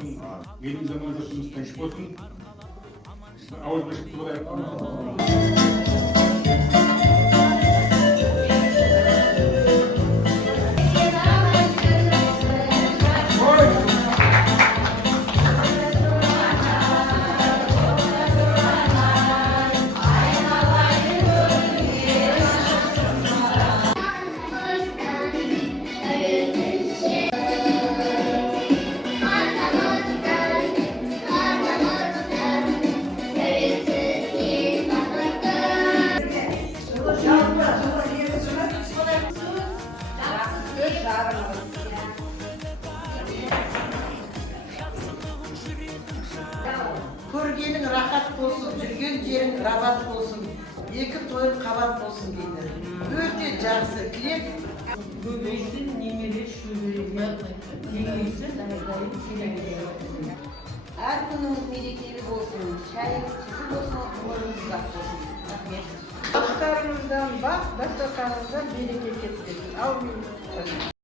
болsun, benim zamanımda tanış olsun. Ağız başlıklı olarak Көргенің рахат болсын, жүрген жерің рабат болсын, екі тойың қабат болсын дейді. Өте жақсы тілек. Көбейсін, немере шөбереге еңбексіз әрдайым сүйрегелер. Әр күніңіз мерекелі болсын, шайыңыз қызу болсын, ғұмырыңыз ұзақ болсын. Рахмет. Бақтарыңыздан бақ, дастарханыңыздан береке кетсін. Аумин.